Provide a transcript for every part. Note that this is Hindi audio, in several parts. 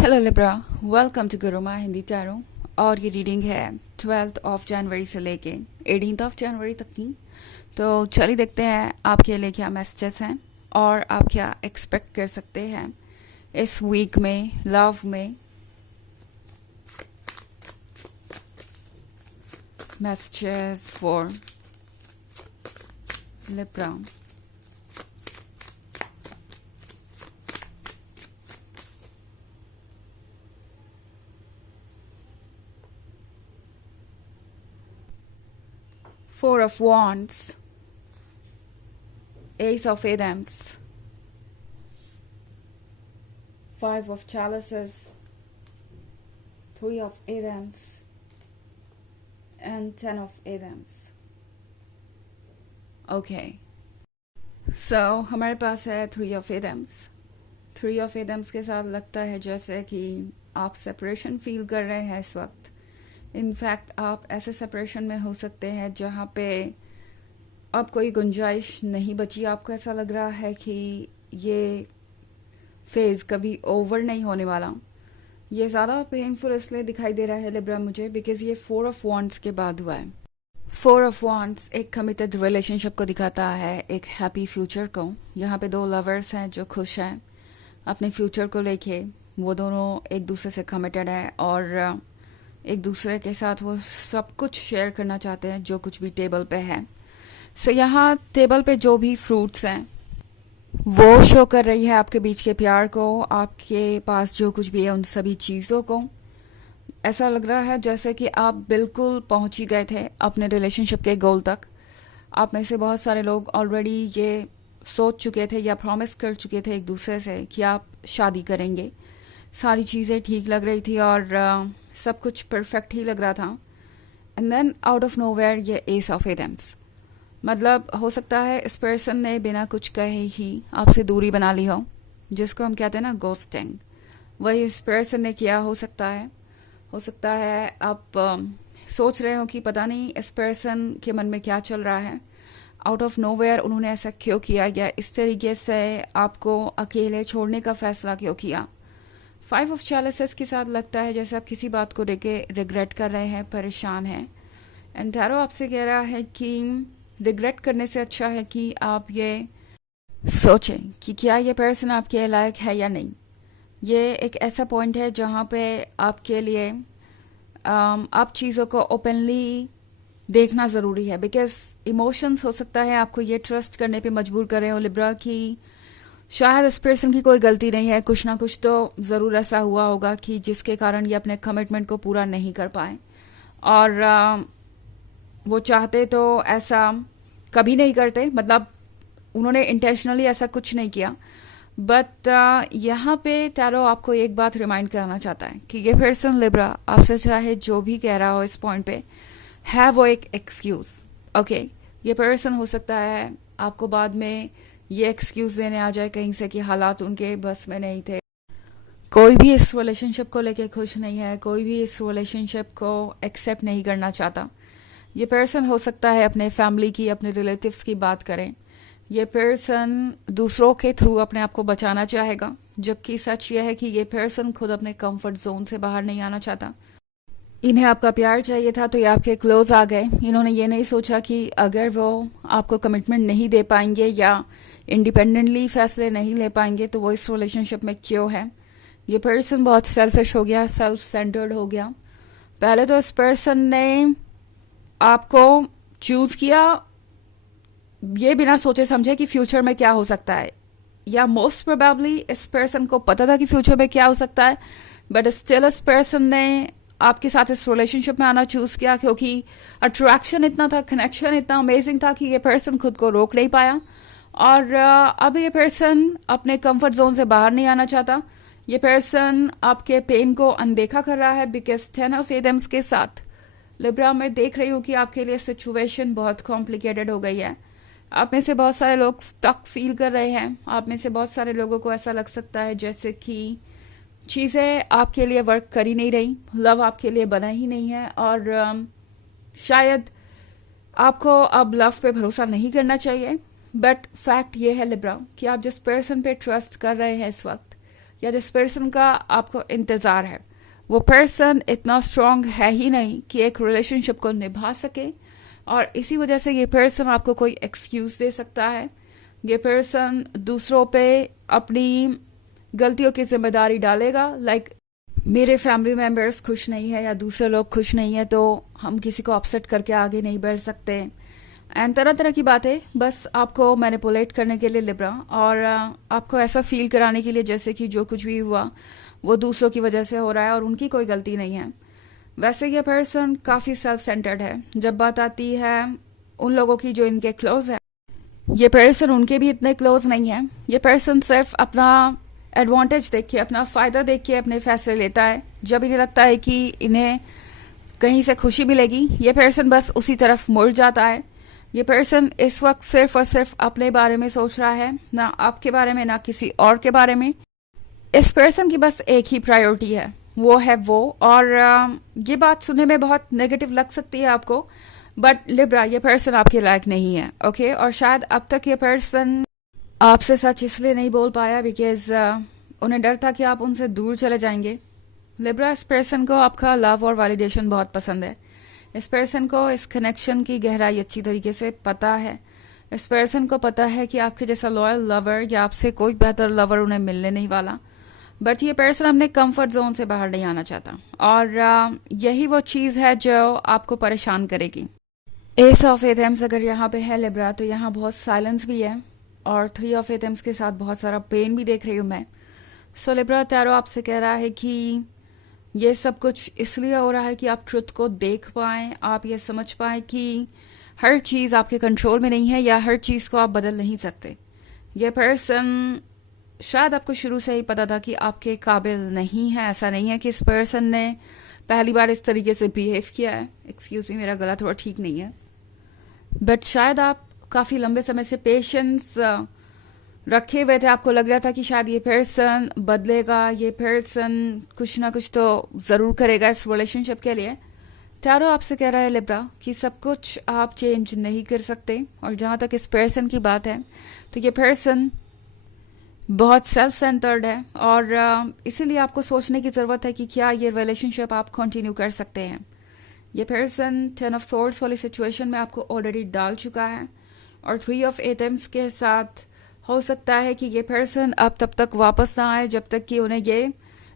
Hello Libra, welcome to Gurumaa Hindi tarot. और ये रीडिंग है 12th ऑफ जनवरी से लेके 18th ऑफ जनवरी तक की। तो चलिए देखते हैं आपके लिए क्या मैसेजेस हैं और आप क्या एक्सपेक्ट कर सकते हैं इस वीक में लव में। Messages for Libra. Four of Wands, Ace of Adams, Five of Chalices, Three of Adams, and Ten of Adams. Okay. So हमारे पास है Three of Adams. Three of Adams के साथ लगता है जैसे कि आप सेपरेशन फील कर रहे हैं इस वक्त। इनफैक्ट आप ऐसे सेपरेशन में हो सकते हैं जहाँ पे अब कोई गुंजाइश नहीं बची। आपको ऐसा लग रहा है कि ये फेज कभी ओवर नहीं होने वाला। ये ज़्यादा पेनफुल इसलिए दिखाई दे रहा है लिब्रा मुझे बिकॉज ये 4 ऑफ वॉन्ड्स के बाद हुआ है। 4 ऑफ वॉन्ड्स एक कमिटेड रिलेशनशिप को दिखाता है, एक हैप्पी फ्यूचर को। यहाँ पे दो लवर्स हैं जो खुश हैं अपने फ्यूचर को लेके। वो दोनों एक दूसरे से कमिटेड है और एक दूसरे के साथ वो सब कुछ शेयर करना चाहते हैं जो कुछ भी टेबल पे है। सो यहाँ टेबल पे जो भी फ्रूट्स हैं वो शो कर रही है आपके बीच के प्यार को, आपके पास जो कुछ भी है उन सभी चीज़ों को। ऐसा लग रहा है जैसे कि आप बिल्कुल पहुंच ही गए थे अपने रिलेशनशिप के गोल तक। आप में से बहुत सारे लोग ऑलरेडी ये सोच चुके थे या प्रॉमिस कर चुके थे एक दूसरे से कि आप शादी करेंगे। सारी चीज़ें ठीक लग रही थी और सब कुछ परफेक्ट ही लग रहा था। And then out of nowhere ये एस ऑफ एडम्स। मतलब हो सकता है इस पर्सन ने बिना कुछ कहे ही आपसे दूरी बना ली हो, जिसको हम कहते हैं ना गोस्टिंग। वही इस पर्सन ने किया हो सकता है। हो सकता है आप सोच रहे हो कि पता नहीं इस पर्सन के मन में क्या चल रहा है। आउट ऑफ नोवेयर उन्होंने ऐसा क्यों किया या इस तरीके से आपको अकेले छोड़ने का फैसला क्यों किया। 5 ऑफ चैलिसेस के साथ लगता है जैसे आप किसी बात को लेके रिग्रेट कर रहे हैं, परेशान हैं। एंड टैरो आपसे कह रहा है कि रिग्रेट करने से अच्छा है कि आप ये सोचें कि क्या ये पर्सन आपके लायक है या नहीं। ये एक ऐसा पॉइंट है जहाँ पे आपके लिए आप चीज़ों को ओपनली देखना ज़रूरी है बिकॉज इमोशंस हो सकता है आपको ये ट्रस्ट करने पे मजबूर कर रहे हो लिब्रा कि शायद इस पर्सन की कोई गलती नहीं है, कुछ ना कुछ तो ज़रूर ऐसा हुआ होगा कि जिसके कारण ये अपने कमिटमेंट को पूरा नहीं कर पाए। और वो चाहते तो ऐसा कभी नहीं करते, मतलब उन्होंने इंटेंशनली ऐसा कुछ नहीं किया। बट यहाँ पे टैरो आपको एक बात रिमाइंड कराना चाहता है कि ये पर्सन लिब्रा आपसे चाहे जो भी कह रहा हो इस पॉइंट पे है वो एक एक्सक्यूज। ओके, ये पर्सन हो सकता है आपको बाद में ये एक्सक्यूज देने आ जाए कहीं से कि हालात उनके बस में नहीं थे। कोई भी इस रिलेशनशिप को लेके खुश नहीं है, कोई भी इस रिलेशनशिप को एक्सेप्ट नहीं करना चाहता। ये पर्सन हो सकता है अपने फैमिली की, अपने रिलेटिव्स की बात करें। ये पर्सन दूसरों के थ्रू अपने आप को बचाना चाहेगा, जबकि सच ये है कि ये पर्सन खुद अपने कंफर्ट जोन से बाहर नहीं आना चाहता। इन्हें आपका प्यार चाहिए था तो ये आपके क्लोज आ गए। इन्होंने ये नहीं सोचा कि अगर वो आपको कमिटमेंट नहीं दे पाएंगे या इंडिपेंडेंटली फैसले नहीं ले पाएंगे तो वो इस रिलेशनशिप में क्यों है। ये पर्सन बहुत सेल्फिश हो गया, सेल्फ सेंटर्ड हो गया। पहले तो इस पर्सन ने आपको चूज किया ये बिना सोचे समझे कि फ्यूचर में क्या हो सकता है, या मोस्ट प्रोबेबली इस पर्सन को पता था कि फ्यूचर में क्या हो सकता है, बट स्टिल इस पर्सन ने आपके साथ इस रिलेशनशिप में आना चूज किया क्योंकि अट्रैक्शन इतना था, कनेक्शन इतना अमेजिंग था कि ये पर्सन खुद को रोक नहीं पाया। और अब ये पर्सन अपने कंफर्ट जोन से बाहर नहीं आना चाहता। ये पर्सन आपके पेन को अनदेखा कर रहा है बिकॉज 10 ऑफ एडम्स के साथ लिब्रा मैं देख रही हूँ कि आपके लिए सिचुएशन बहुत कॉम्प्लिकेटेड हो गई है। आप में से बहुत सारे लोग स्टक फील कर रहे हैं। आप में से बहुत सारे लोगों को ऐसा लग सकता है जैसे कि चीज़ें आपके लिए वर्क कर ही नहीं रही, लव आपके लिए बना ही नहीं है और शायद आपको अब लव पे भरोसा नहीं करना चाहिए। बट फैक्ट ये है लिब्रा कि आप जिस पर्सन पे ट्रस्ट कर रहे हैं इस वक्त, या जिस पर्सन का आपको इंतज़ार है, वो पर्सन इतना स्ट्रांग है ही नहीं कि एक रिलेशनशिप को निभा सके, और इसी वजह से ये पर्सन आपको कोई एक्सक्यूज दे सकता है। ये पर्सन दूसरों पे अपनी गलतियों की जिम्मेदारी डालेगा, लाइक मेरे फैमिली मेंबर्स खुश नहीं है या दूसरे लोग खुश नहीं है तो हम किसी को अपसेट करके आगे नहीं बढ़ सकते, एंड तरह तरह की बातें, बस आपको मैनिपुलेट करने के लिए लिब्रा, और आपको ऐसा फील कराने के लिए जैसे कि जो कुछ भी हुआ वो दूसरों की वजह से हो रहा है और उनकी कोई गलती नहीं है। वैसे ये पर्सन काफ़ी सेल्फ सेंटर्ड है। जब बात आती है उन लोगों की जो इनके क्लोज है, ये पर्सन उनके भी इतने क्लोज नहीं है। ये पर्सन सिर्फ अपना एडवांटेज देख के, अपना फ़ायदा देख के अपने फैसले लेता है। जब इन्हें लगता है कि इन्हें कहीं से खुशी मिलेगी, ये पर्सन बस उसी तरफ मुड़ जाता है। ये पर्सन इस वक्त सिर्फ और सिर्फ अपने बारे में सोच रहा है, ना आपके बारे में, ना किसी और के बारे में। इस पर्सन की बस एक ही प्रायोरिटी है, वो है वो। और ये बात सुनने में बहुत नेगेटिव लग सकती है आपको, बट लिब्रा, ये पर्सन आपके लायक नहीं है, ओके। और शायद अब तक ये पर्सन आपसे सच इसलिए नहीं बोल पाया बिकॉज उन्हें डर था कि आप उनसे दूर चले जाएंगे। लिब्रा, इस पर्सन को आपका लव और वैलिडेशन बहुत पसंद है। इस पर्सन को इस कनेक्शन की गहराई अच्छी तरीके से पता है। इस पर्सन को पता है कि आपके जैसा लॉयल लवर या आपसे कोई बेहतर लवर उन्हें मिलने नहीं वाला, बट ये पर्सन अपने कंफर्ट जोन से बाहर नहीं आना चाहता, और यही वो चीज़ है जो आपको परेशान करेगी। एस ऑफ एथम्स अगर यहाँ पे है लिब्रा, तो यहाँ बहुत साइलेंस भी है, और 3 ऑफ एथम्स के साथ बहुत सारा पेन भी देख रही हूँ मैं। सो लिब्रा, टैरो आपसे कह रहा है कि ये सब कुछ इसलिए हो रहा है कि आप ट्रुथ को देख पाएं, आप ये समझ पाएं कि हर चीज़ आपके कंट्रोल में नहीं है या हर चीज़ को आप बदल नहीं सकते। ये पर्सन, शायद आपको शुरू से ही पता था कि आपके काबिल नहीं है। ऐसा नहीं है कि इस पर्सन ने पहली बार इस तरीके से बिहेव किया है। एक्सक्यूज मी, मेरा गला थोड़ा ठीक नहीं है, बट शायद आप काफ़ी लंबे समय से पेशेंस रखे हुए थे। आपको लग रहा था कि शायद ये पर्सन बदलेगा, ये पर्सन कुछ ना कुछ तो ज़रूर करेगा इस रिलेशनशिप के लिए। टैरो आपसे कह रहा है लिब्रा कि सब कुछ आप चेंज नहीं कर सकते, और जहाँ तक इस पर्सन की बात है तो ये पर्सन बहुत सेल्फ सेंटर्ड है, और इसीलिए आपको सोचने की ज़रूरत है कि क्या ये रिलेशनशिप आप कंटिन्यू कर सकते हैं। ये पर्सन 10 ऑफ सोर्ड्स वाली सिचुएशन में आपको ऑलरेडी डाल चुका है, और 3 ऑफ एटम्स के साथ हो सकता है कि ये पर्सन अब तब तक वापस ना आए जब तक कि उन्हें ये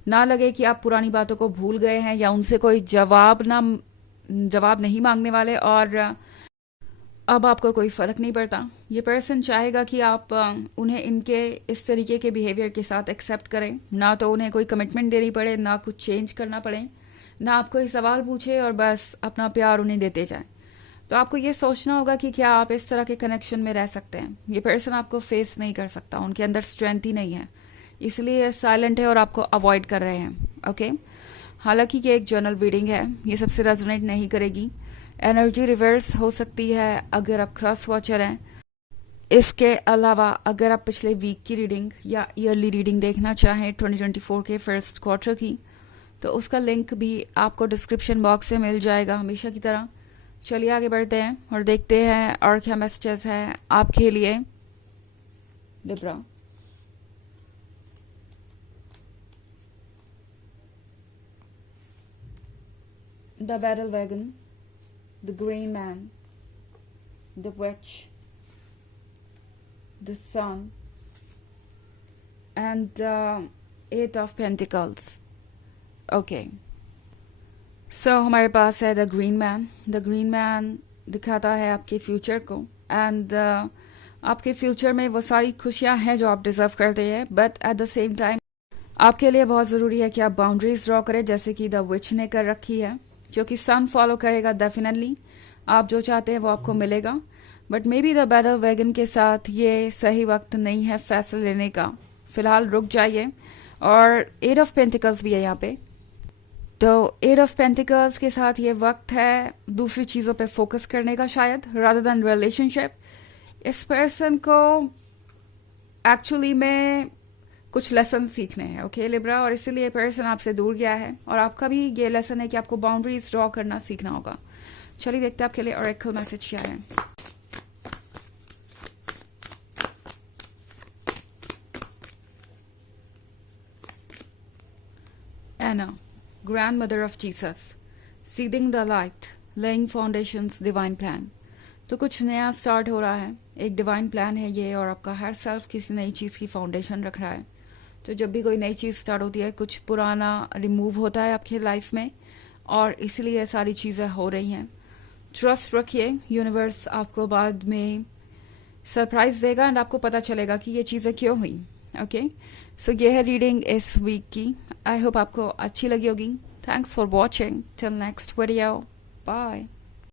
ना लगे कि आप पुरानी बातों को भूल गए हैं या उनसे कोई जवाब नहीं मांगने वाले, और अब आपको कोई फ़र्क नहीं पड़ता। ये पर्सन चाहेगा कि आप उन्हें इनके इस तरीके के बिहेवियर के साथ एक्सेप्ट करें, ना तो उन्हें कोई कमिटमेंट देनी पड़े, ना कुछ चेंज करना पड़े, ना आप कोई सवाल पूछे और बस अपना प्यार उन्हें देते जाएं। तो आपको ये सोचना होगा कि क्या आप इस तरह के कनेक्शन में रह सकते हैं। ये पर्सन आपको फेस नहीं कर सकता, उनके अंदर स्ट्रेंथ ही नहीं है, इसलिए साइलेंट है और आपको अवॉइड कर रहे हैं, ओके। हालांकि ये एक जर्नल रीडिंग है, ये सबसे रेजोनेट नहीं करेगी। एनर्जी रिवर्स हो सकती है अगर आप क्रॉस वॉचर हैं। इसके अलावा अगर आप पिछले वीक की रीडिंग या ईयरली रीडिंग देखना चाहें 2024 के फर्स्ट क्वार्टर की, तो उसका लिंक भी आपको डिस्क्रिप्शन बॉक्स से मिल जाएगा हमेशा की तरह। चलिए आगे बढ़ते हैं और देखते हैं और क्या मैसेजेस हैं आपके लिए Libra. The battle wagon, the green man, the witch, the sun, and the 8 of Pentacles. Okay. So हमारे पास है the green man. The green man दिखाता है आपके फ्यूचर को, एंड आपके फ्यूचर में वो सारी खुशियाँ हैं जो आप डिजर्व करते हैं, but at the same time आपके लिए बहुत ज़रूरी है कि आप बाउंड्रीज ड्रॉ करें, जैसे कि द विच ने कर रखी है, जो कि सन फॉलो करेगा। डेफिनेटली आप जो चाहते हैं वो आपको मिलेगा, but may be the battle wagon के साथ ये सही वक्त नहीं है फैसले लेने का। फिलहाल रुक जाइए। और 8 ऑफ पेंटिकल्स भी है यहाँ पे, तो 8 ऑफ पेंटिकल्स के साथ ये वक्त है दूसरी चीज़ों पे फोकस करने का, शायद रादर देन रिलेशनशिप। इस पर्सन को एक्चुअली में कुछ लेसन सीखने हैं, ओके लिब्रा, और इसीलिए पर्सन आपसे दूर गया है, और आपका भी ये लेसन है कि आपको बाउंड्रीज ड्रॉ करना सीखना होगा। चलिए देखते हैं आपके लिए ऑरेकल मैसेज क्या है। Anna, grandmother of Jesus, seeding the light, laying foundations, divine plan. तो कुछ नया स्टार्ट हो रहा है, एक डिवाइन प्लान है ये, और आपका हर सेल्फ किसी नई चीज़ की फाउंडेशन रख रहा है. तो जब भी कोई नई चीज़ स्टार्ट होती है, कुछ पुराना रिमूव होता है आपकी लाइफ में, और इसलिए ये सारी चीज़ें हो रही हैं. ट्रस्ट रखिए, यूनिवर्स आपको बाद में सरप्राइज देगा एंड आपको पता चलेगा कि ये चीज़ें क्यों हुई. ओके, सो ये है रीडिंग इस वीक की. आई होप आपको अच्छी लगी होगी. Thanks for watching. Till next video. Bye.